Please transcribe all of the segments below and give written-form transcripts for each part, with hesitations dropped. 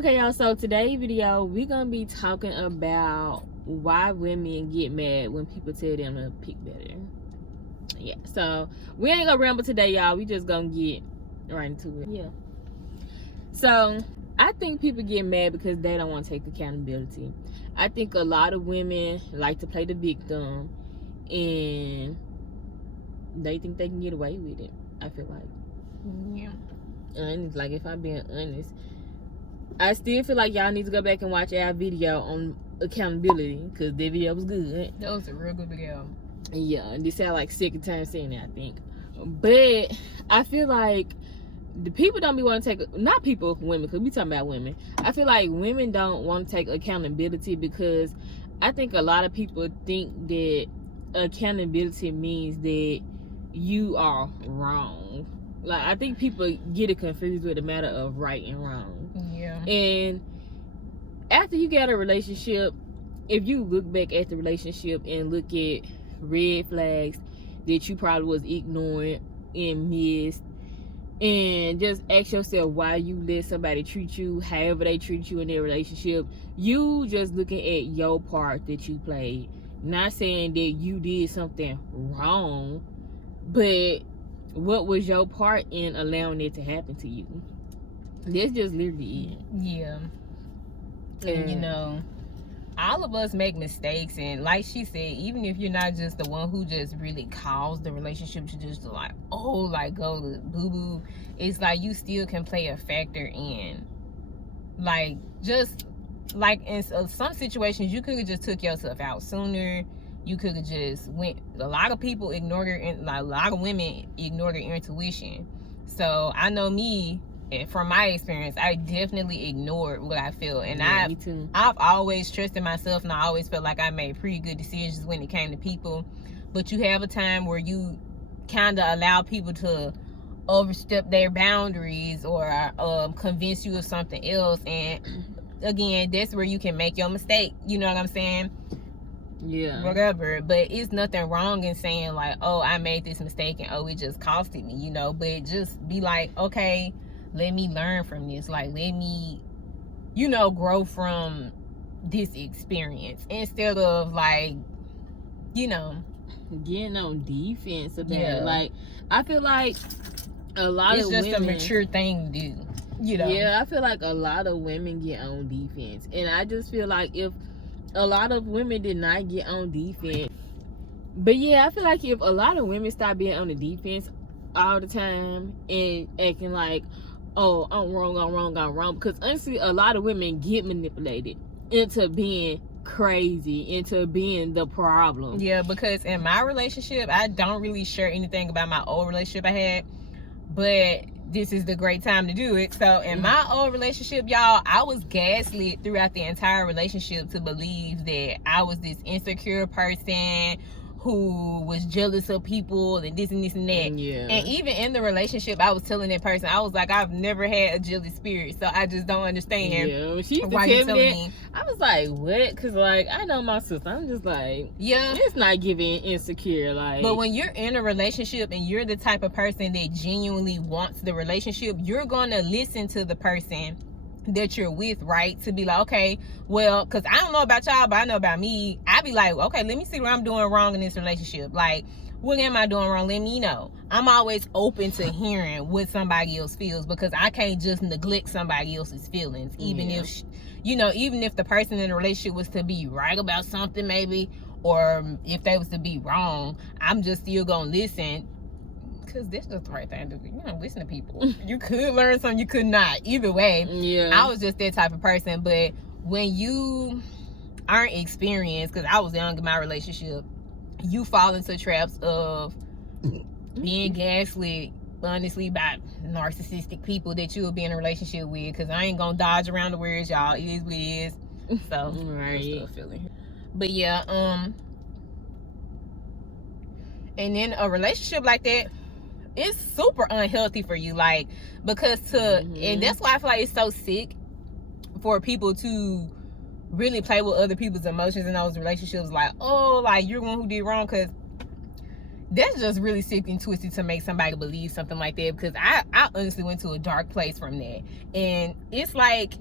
Okay, y'all, so today's video, we're going to be talking about why women get mad when people tell them to pick better. Yeah, so we ain't going to ramble today, y'all. We just going to get right into it. Yeah. So, I think people get mad because they don't want to take accountability. I think a lot of women like to play the victim, and they think they can get away with it, I feel like. Yeah. And like, if I'm being honest, I still feel like y'all need to go back and watch our video on accountability, because that video was good. That was a real good video. Yeah, and this sound like second time saying that, I think. But I feel like the people don't be want to take, not people, women, because we talking about women. I feel like women don't want to take accountability because I think a lot of people think that accountability means that you are wrong. Like, I think people get it confused with the matter of right and wrong. Yeah. And after you get a relationship, if you look back at the relationship and look at red flags that you probably was ignoring and missed, and just ask yourself why you let somebody treat you however they treat you in their relationship, you just looking at your part that you played. Not saying that you did something wrong, but what was your part in allowing it to happen to you? That's just literally it. Yeah. And you know, all of us make mistakes, and like she said, even if you're not just the one who just really caused the relationship to just like, oh, like go to boo-boo, it's like you still can play a factor in, like, just like in some situations you could have just took yourself out sooner. You could have just went. A lot of people ignore their, like, a lot of women ignore their intuition. So I know me, from my experience, I definitely ignored what I feel, and yeah, me too. I've always trusted myself, and I always felt like I made pretty good decisions when it came to people. But you have a time where you kind of allow people to overstep their boundaries or convince you of something else, and again, that's where you can make your mistake. You know what I'm saying? Yeah. Whatever. But it's nothing wrong in saying like, oh, I made this mistake and oh, it just costed me, you know. But just be like, okay, let me learn from this. Like, let me, you know, grow from this experience instead of, like, you know, getting on defense about it. Like, I feel like a lot of women, it's just a mature thing to do, you know. Yeah, I feel like a lot of women get on defense, and I just feel like if a lot of women did not get on defense, but yeah, I feel like if a lot of women stop being on the defense all the time and acting like, oh, I'm wrong, because honestly, a lot of women get manipulated into being crazy, into being the problem. Yeah, because in my relationship, I don't really share anything about my old relationship I had, but this is the great time to do it. So in my old relationship, y'all, I was gaslit throughout the entire relationship to believe that I was this insecure person who was jealous of people and this and this and that. Yeah. And even in the relationship, I was telling that person, I was like, I've never had a jealous spirit, so I just don't understand. Yeah, she used to tell me that. I was like, what? Because, like, I know my sister. I'm just like, yeah, it's not giving insecure. Like, but when you're in a relationship and you're the type of person that genuinely wants the relationship, you're going to listen to the person that you're with, right? To be like, okay, well, because I don't know about y'all, but I know about me. I be like, okay, let me see what I'm doing wrong in this relationship. Like, what am I doing wrong? Let me know. I'm always open to hearing what somebody else feels, because I can't just neglect somebody else's feelings, even if, you know, even if the person in the relationship was to be right about something, maybe, or if they was to be wrong, I'm just still gonna listen. Because this is the right thing to do. You don't listen to people. You could learn something, you could not. Either way, yeah, I was just that type of person. But when you aren't experienced, because I was young in my relationship, you fall into traps of being gaslit, honestly, by narcissistic people that you will be in a relationship with. Because I ain't gonna dodge around the words, y'all. It is what it is. So, right. Still feeling. But yeah, and then a relationship like that, it's super unhealthy for you, like, because and that's why I feel like it's so sick for people to really play with other people's emotions in those relationships, like, oh, like, you're the one who did wrong, because that's just really sick and twisted to make somebody believe something like that. Because I honestly went to a dark place from that, and it's like,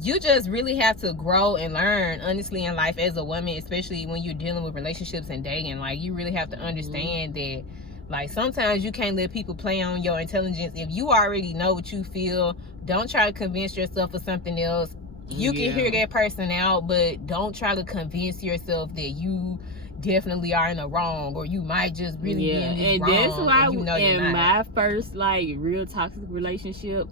you just really have to grow and learn, honestly, in life as a woman, especially when you're dealing with relationships and dating. Like, you really have to understand that, like, sometimes you can't let people play on your intelligence. If you already know what you feel, don't try to convince yourself of something else. You can hear that person out, but don't try to convince yourself that you definitely are in the wrong, or you might just really be in this and wrong. that's why you know in my first, like, real toxic relationship,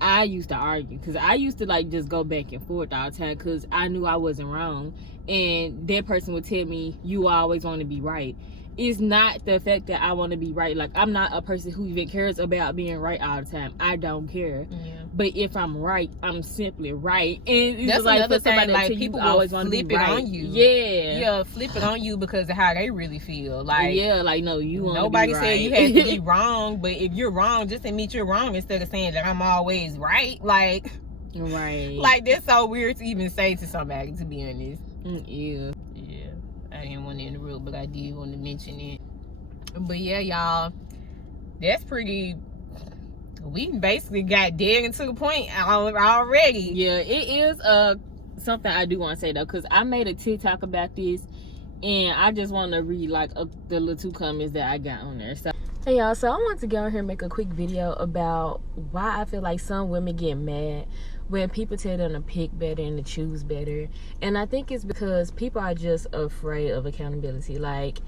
I used to argue, because I used to, like, just go back and forth all the time, because I knew I wasn't wrong, and that person would tell me, you always want to be right. It's not the fact that I want to be right. Like, I'm not a person who even cares about being right all the time. I don't care. But if I'm right, I'm simply right. And it's that's like, another for somebody thing, like, that people always will want to be flip it right on you. Flip it on you because of how they really feel. Like, like, no, you want nobody to be right. said you had to be wrong, but if you're wrong, just admit you're wrong instead of saying that I'm always right. Like, like, that's so weird to even say to somebody, to be honest. I didn't want to interrupt, but I did want to mention it. But yeah, y'all, that's pretty. We basically got dead into the point already. Yeah, it is something I do want to say though, because I made a TikTok about this, and I just want to read like the little 2 comments that I got on there. So, hey y'all, so I want to go on here and make a quick video about why I feel like some women get mad when people tell them to pick better and to choose better. And I think it's because people are just afraid of accountability. Like,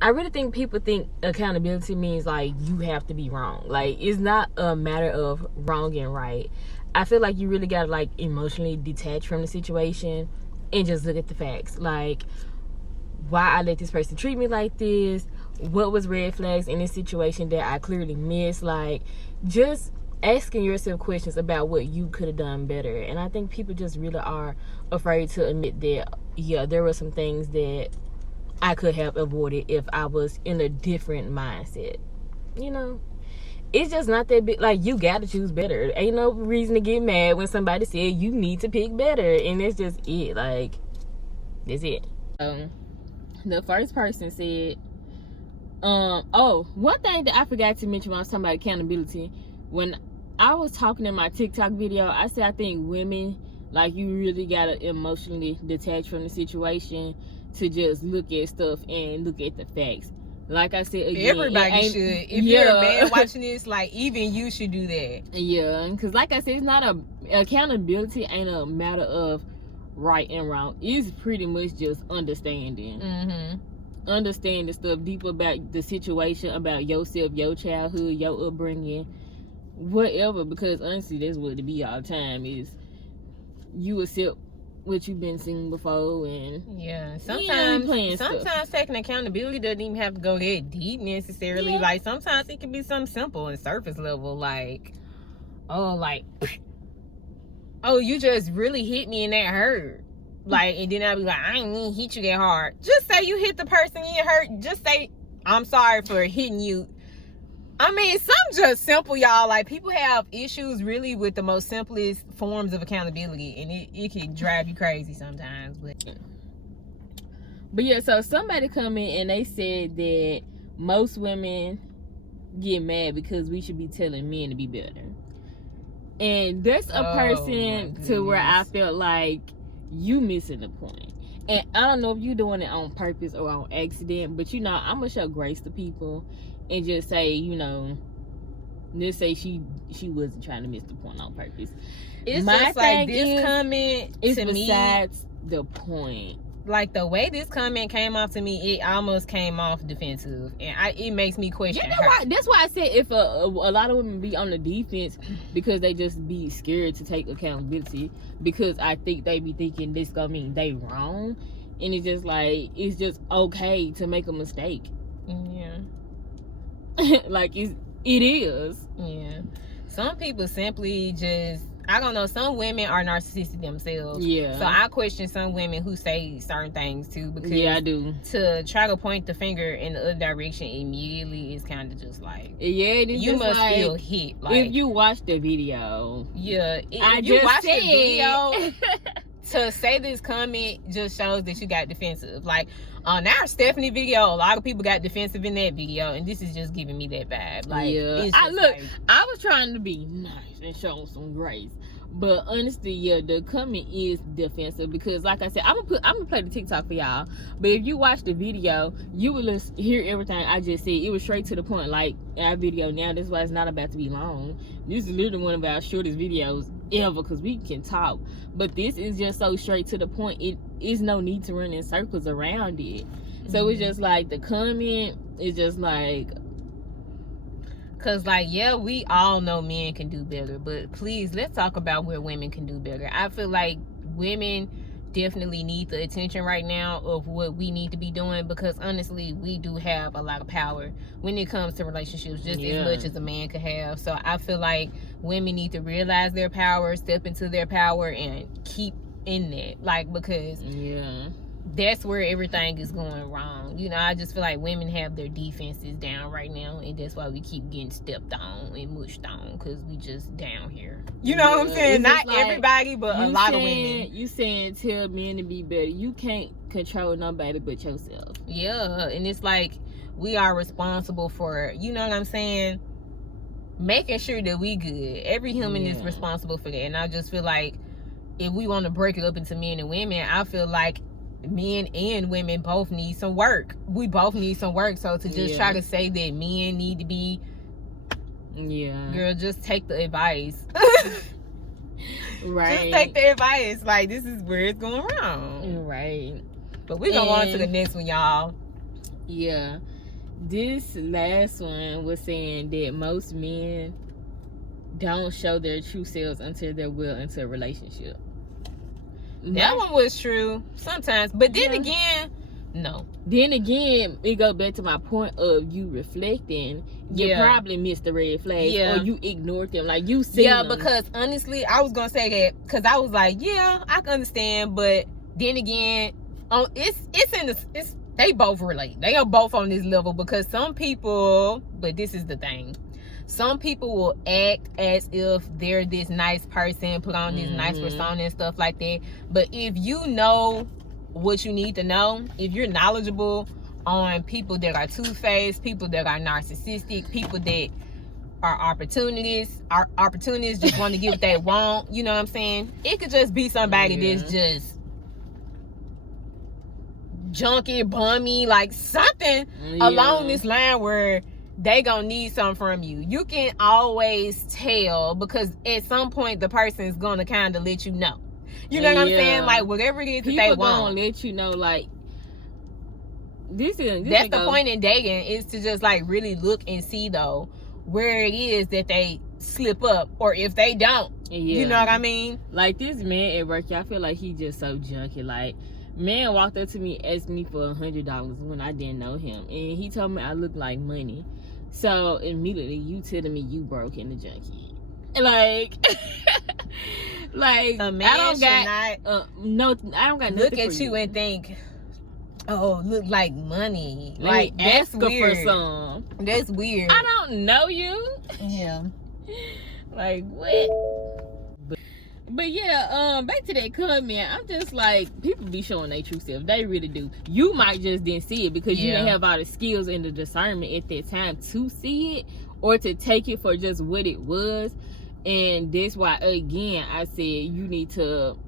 I really think people think accountability means like you have to be wrong. Like, it's not a matter of wrong and right. I feel like you really gotta like emotionally detach from the situation and just look at the facts. Like, why I let this person treat me like this? What was red flags in this situation that I clearly missed? Like, just asking yourself questions about what you could have done better. And I think people just really are afraid to admit that, yeah, there were some things that I could have avoided if I was in a different mindset. You know, it's just not that big. Like, you gotta choose better. Ain't no reason to get mad when somebody said you need to pick better, and that's just it. Like, that's it. The first person said, one thing that I forgot to mention when I was talking about accountability, when I was talking in my TikTok video, I said I think women, like, you really gotta emotionally detach from the situation to just look at stuff and look at the facts. Like I said again, everybody should. If you're a man watching this, like, even you should do that. Yeah, because like I said, it's not accountability ain't a matter of right and wrong. It's pretty much just understanding. Understanding stuff deep about the situation, about yourself, your childhood, your upbringing, whatever. Because honestly, that's what it be all the time, is you accept what you've been seeing before. And sometimes taking accountability doesn't even have to go that deep necessarily. Like, sometimes it can be something simple and surface level, like, you just really hit me and that hurt. Like, and then I'll be like, I ain't mean hit you that hard. Just say you hit the person and it hurt. Just say, I'm sorry for hitting you. I mean, some just simple, y'all. Like, people have issues really with the most simplest forms of accountability, and it can drive you crazy sometimes. But yeah, so somebody come in and they said that most women get mad because we should be telling men to be better. And that's a person to where I felt like you missing the point. And I don't know if you're doing it on purpose or on accident, but, you know, I'm gonna show grace to people and just say, you know, let's say she wasn't trying to miss the point on purpose. It's just like this comment to me, besides the point. Like, the way this comment came off to me, it almost came off defensive, and it makes me question her. That's why I said if a lot of women be on the defense because they just be scared to take accountability, because I think they be thinking this gonna mean they wrong, and it's just like, it's just okay to make a mistake. Like, it is. Some people simply just, I don't know, some women are narcissistic themselves. So I question some women who say certain things too, because I do. To try to point the finger in the other direction immediately is kind of just like, you must feel hit. Like, if you watch the video, if you watch the video, to say this comment just shows that you got defensive. Like, on our Stephanie video, a lot of people got defensive in that video, and this is just giving me that vibe. Like, I was trying to be nice and show some grace, But honestly, yeah, the comment is defensive because, like I said, I'm gonna play the TikTok for y'all. But if you watch the video, you will hear everything I just said. It was straight to the point, like our video now. That's why it's not about to be long. This is literally one of our shortest videos ever because we can talk. But this is just so straight to the point. It is no need to run in circles around it. So it's just like the comment is just like. Cause like, yeah, we all know men can do better, but please, let's talk about where women can do better. I feel like women definitely need the attention right now of what we need to be doing, because honestly, we do have a lot of power when it comes to relationships, just as much as a man could have. So I feel like women need to realize their power, step into their power, and keep in that, like, because that's where everything is going wrong. You know, I just feel like women have their defenses down right now, and that's why we keep getting stepped on and mushed on, because we just down here. You know what I'm saying? Not like everybody, but a lot of women. You saying tell men to be better. You can't control nobody but yourself. Yeah, and it's like we are responsible for, you know what I'm saying, making sure that we good. Every human is responsible for that. And I just feel like if we want to break it up into men and women, I feel like men and women both need some work. We both need some work. So to just try to say that men need to be, girl, just take the advice. Right. Just take the advice. Like, this is where it's going wrong. Right. But we're going to go on to the next one, y'all. Yeah. This last one was saying that most men don't show their true selves until they're well into a relationship. That one was true sometimes, but then again, no. Then again, it goes back to my point of you reflecting. You probably missed the red flags, or you ignored them. Like, you see them. Because honestly, I was gonna say that because I was like, yeah, I can understand, but then again, they both relate. They are both on this level, because some people, but this is the thing. Some people will act as if they're this nice person, put on this nice persona and stuff like that. But if you know what you need to know, if you're knowledgeable on people that are two-faced, people that are narcissistic, people that are opportunists just want to get what they want, you know what I'm saying? It could just be somebody that's just junky, bummy, like something along this line where they gonna need something from you. You can always tell, because at some point the person's gonna kind of let you know. You know what I'm saying? Like, whatever it is that they want, gonna let you know. Like, that's the point in dating, is to just like really look and see though where it is that they slip up, or if they don't. You know what I mean? Like, this man at work, I feel like he just so junky. Like, man walked up to me, asked me for $100 when I didn't know him, and he told me I look like money. So immediately you telling me you broke in the junkie, like, like a man I don't got look at you and think, oh, look like money. Like, that's weird. For some. That's weird. I don't know you. Yeah. Like, what? But yeah, back to that comment. I'm just like, people be showing their true self. They really do. You might just didn't see it because you didn't have all the skills and the discernment at that time to see it, or to take it for just what it was. And that's why, again, I said you need to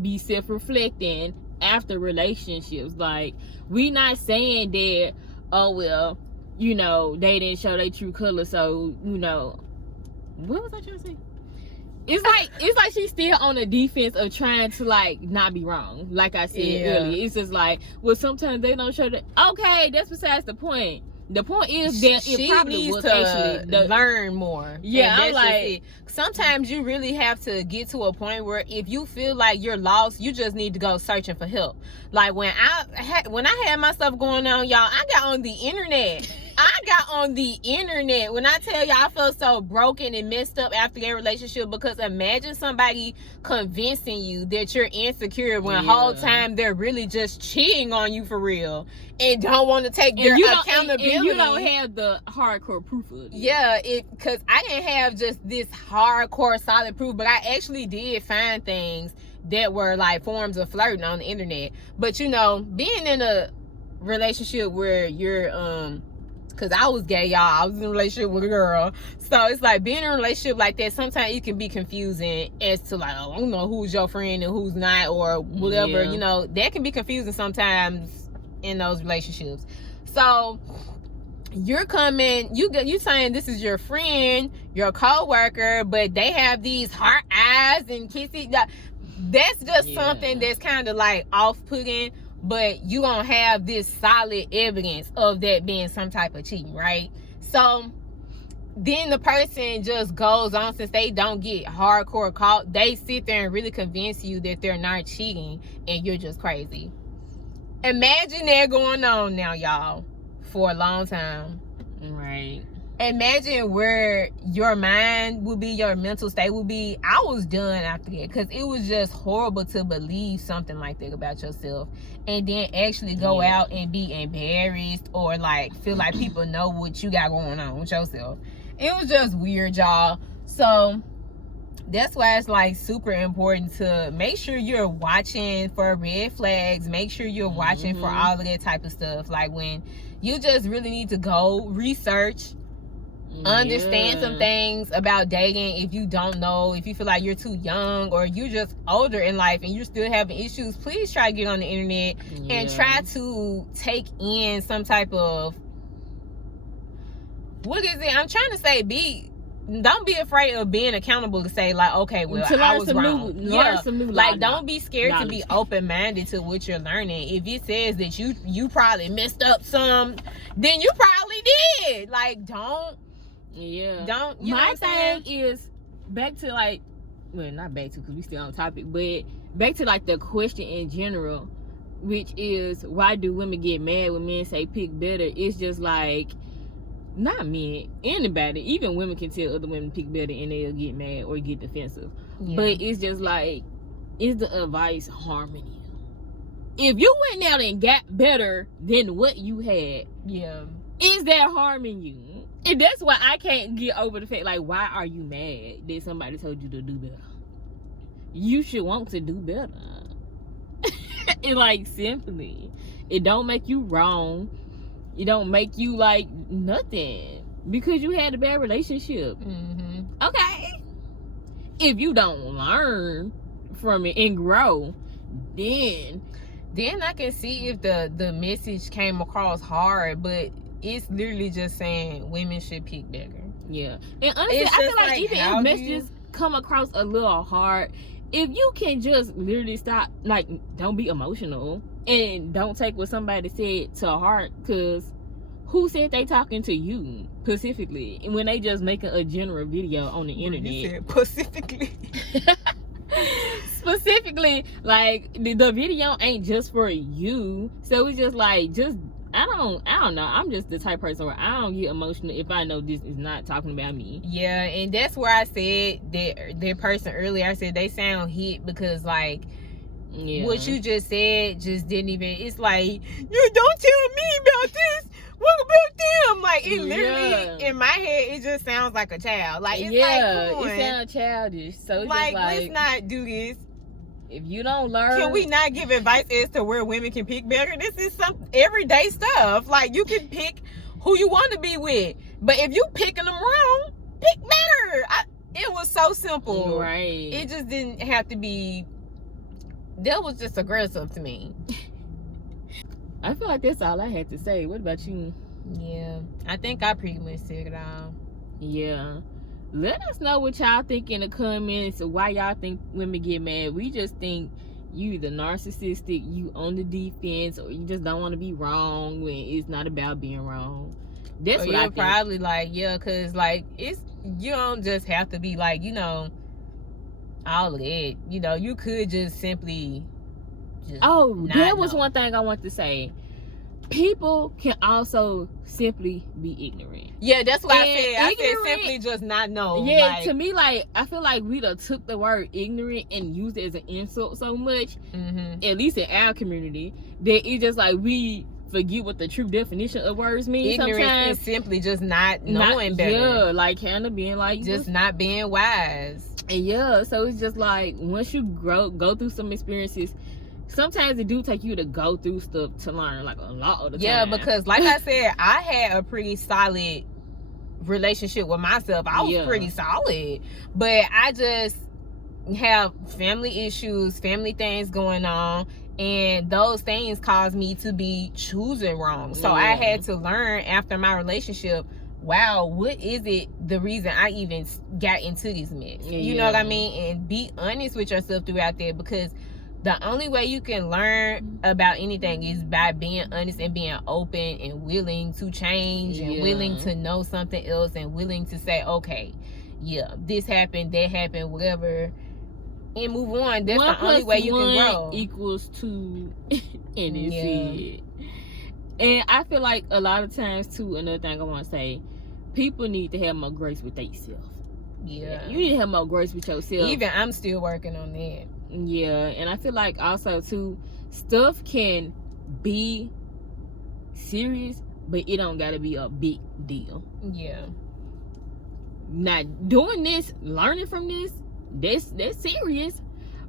be self-reflecting after relationships. Like, we not saying that, oh, well, you know, they didn't show their true color, so, you know, what was I trying to say? It's like she's still on the defense of trying to, like, not be wrong. Like I said earlier, it's just like, well, sometimes they don't show that. Okay, that's besides the point. The point is that she needs to learn more. Yeah, I'm like, sometimes you really have to get to a point where if you feel like you're lost, you just need to go searching for help. Like, when I had my stuff going on, y'all, I got on the internet. When I tell y'all, I felt so broken and messed up after that relationship, because imagine somebody convincing you that you're insecure when the whole time they're really just cheating on you for real and don't want to take their accountability. And you don't have the hardcore proof of it. Yeah, because I didn't have just this hardcore solid proof, but I actually did find things that were like forms of flirting on the internet. But you know, being in a relationship where you're Because I was gay, y'all. I was in a relationship with a girl. So it's like being in a relationship like that, sometimes it can be confusing as to like, oh, I don't know who's your friend and who's not or whatever. Yeah. You know, that can be confusing sometimes in those relationships. So you're coming, you saying this is your friend, your co-worker, but they have these heart eyes and kissy. That's just something that's kind of like off-putting. But you gonna have this solid evidence of that being some type of cheating, right? So then the person just goes on, since they don't get hardcore caught, they sit there and really convince you that they're not cheating and you're just crazy. Imagine that going on now, y'all, for a long time. Right. Imagine where your mind will be, your mental state will be. I was done after that, because it was just horrible to believe something like that about yourself and then actually go out and be embarrassed or like feel like people know what you got going on with yourself. It was just weird, y'all. So that's why it's like super important to make sure you're watching for red flags, make sure you're watching for all of that type of stuff. Like when you just really need to go research, understand some things about dating. If you don't know, if you feel like you're too young or you're just older in life and you're still having issues, please try to get on the internet and try to take in some type of, what is it? I'm trying to say, don't be afraid of being accountable to say like, okay, well, I was wrong. Like, don't be scared to be open-minded to what you're learning. If it says that you probably messed up some, then you probably did. Like, don't. My thing is back to like, well, not back to, because we still on topic, but back to like the question in general, which is, why do women get mad when men say pick better? It's just like, not men, anybody, even women can tell other women pick better and they'll get mad or get defensive. But it's just like, is the advice harming you? If you went out and got better than what you had, is that harming you? And that's why I can't get over the fact, like, why are you mad that somebody told you to do better? You should want to do better. It like, simply, it don't make you wrong. It don't make you like nothing because you had a bad relationship. Okay. If you don't learn from it and grow, then I can see if the message came across hard, but it's literally just saying women should pick better. And honestly, I feel like even if messages come across a little hard, if you can just literally stop, like, don't be emotional and don't take what somebody said to heart, because who said they talking to you specifically when they just making a general video on the internet? You said specifically. Specifically, like, the video ain't just for you. So it's just like, I don't know. I'm just the type of person where I don't get emotional if I know this is not talking about me. Yeah, and that's where I said that person earlier, I said they sound hit because, like, what you just said just didn't even, it's like, you don't tell me about this. What about them? Like, it literally, in my head, it just sounds like a child. Like, it's like, come on. It sounds childish. So it's like, just like, let's not do this. If you don't learn, can we not give advice as to where women can pick better? This is some everyday stuff. Like, you can pick who you want to be with, but if you picking them wrong, pick better. It was so simple, right? It just didn't have to be. That was just aggressive to me. I feel like that's all I had to say. What about you? Yeah, I think I pretty much said it all. Yeah. Let us know what y'all think in the comments, why y'all think women get mad. We just think you either narcissistic, you on the defense, or you just don't want to be wrong when it's not about being wrong. That's what I think. Probably like, because like, it's, you don't just have to be like, all of that. You could just simply that was one thing I want to say. People can also simply be ignorant. Yeah, that's what I said. I said simply just not know. Yeah, like, to me, like, I feel like we done took the word ignorant and used it as an insult so much, at least in our community, that it's just like we forget what the true definition of words mean. Ignorance sometimes is simply just not knowing better. Yeah, like kind of being like just not being wise. And so it's just like once you go through some experiences, sometimes it do take you to go through stuff to learn, like a lot of the Yeah, time. because like I said, I had a pretty solid relationship with myself. I was pretty solid, but I just have family issues, family things going on, and those things caused me to be choosing wrong. So I had to learn after my relationship, wow, what is it, the reason I even got into this mess? You know what I mean? And be honest with yourself throughout that, because the only way you can learn about anything is by being honest and being open and willing to change and willing to know something else and willing to say, okay, yeah, this happened, that happened, whatever, and move on. That's the only way you can grow. Equals 2 in his head. And I feel like a lot of times too, another thing I want to say, people need to have more grace with themselves. You need to have more grace with yourself. Even I'm still working on that. And I feel like also too, stuff can be serious, but it don't gotta be a big deal. Not doing this, learning from this, that's serious.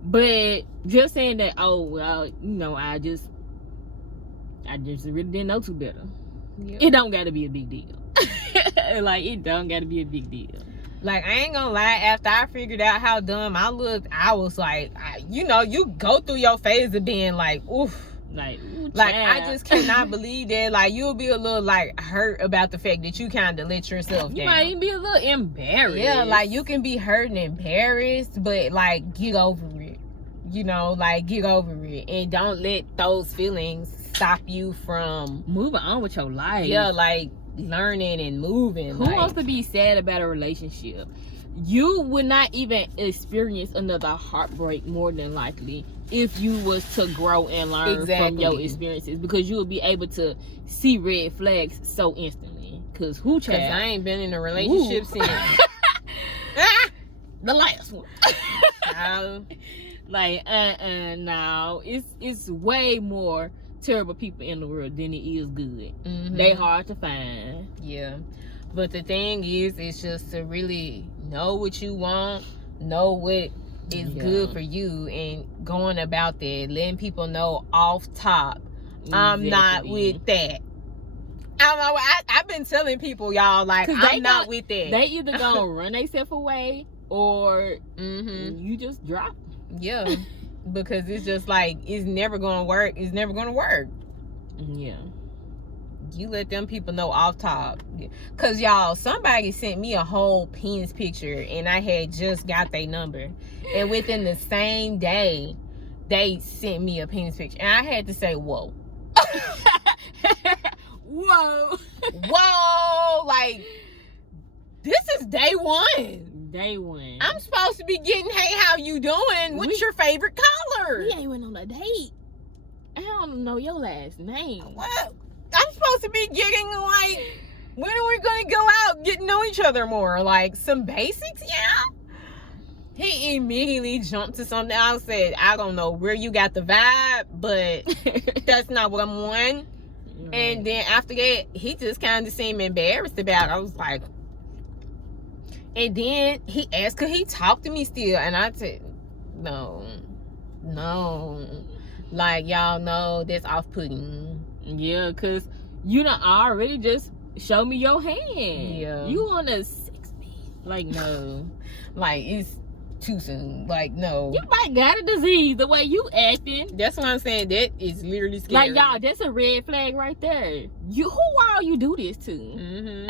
But just saying that, oh well, you know, I just really didn't know too better. It don't gotta be a big deal. Like, it don't gotta be a big deal. Like, I ain't gonna lie, after I figured out how dumb I looked, I was like, you know, you go through your phase of being like, oof. Like, I just cannot believe that. Like, you'll be a little, like, hurt about the fact that you kind of let yourself down. You might even be a little embarrassed. Yeah, like, you can be hurt and embarrassed, but, like, get over it. You know, like, get over it. And don't let those feelings stop you from moving on with your life. Yeah, like, learning and moving. Who wants to be sad about a relationship? You would not even experience another heartbreak, more than likely, if you was to grow and learn from your experiences, because you will be able to see red flags so instantly. Because I ain't been in a relationship since the last one. Like, no, it's way more terrible people in the world than it is good. They hard to find. But the thing is, it's just to really know what you want, know what is good for you, and going about that, letting people know off top, I'm not with that. I've been telling people, y'all, like, I'm not with that. They either gonna run themselves away, or you just drop them. Because it's just like, it's never gonna work. It's never gonna work. You let them people know off top. Because, y'all, somebody sent me a whole penis picture, and I had just got their number. And within the same day, they sent me a penis picture. And I had to say, whoa. Whoa. Like, this is day one. I'm supposed to be getting, hey, how you doing? What's your favorite color? We ain't went on a date. I don't know your last name. What? I'm supposed to be getting, like, when are we going to go out, get to know each other more? Like, some basics, He immediately jumped to something else, said, I don't know where you got the vibe, but that's not what I'm on. And then after that, he just kind of seemed embarrassed about it. I was like, and then he asked, could he talk to me still? And I said, no. Like, y'all know that's off-putting. Yeah, because you done already just show me your hand. You want to sex me? Like, no. Like, it's too soon. Like, no. You might got a disease the way you acting. That's what I'm saying. That is literally scary. Like, y'all, that's a red flag right there. Who all you do this to?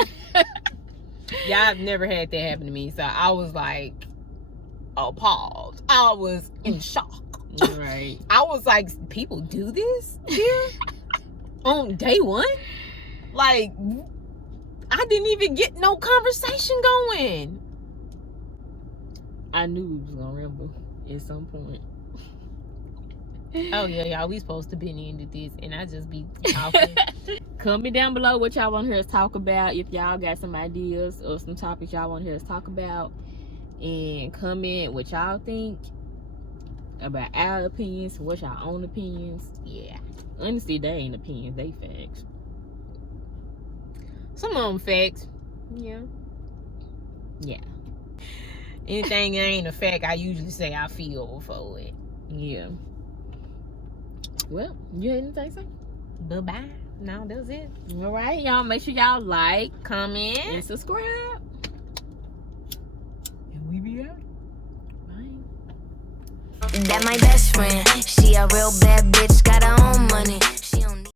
Y'all have never had that happen to me. So I was like, appalled. I was in shock. Right. I was like, people do this here? On day one? Like, I didn't even get no conversation going. I knew we was gonna ramble at some point. Oh yeah, y'all, we supposed to be into this, and I just be talking. Comment down below what y'all want to hear us talk about. If y'all got some ideas or some topics y'all want to hear us talk about, and comment what y'all think about our opinions, what's y'all own opinions. Honestly, they ain't opinions, they facts. Some of them facts. Anything that ain't a fact, I usually say I feel before it. Well, you had anything to say? Bye-bye. No, that's it. All right, y'all. Make sure y'all like, Comment, and subscribe. and we be out. Bye. That my best friend. She a real bad bitch. Got her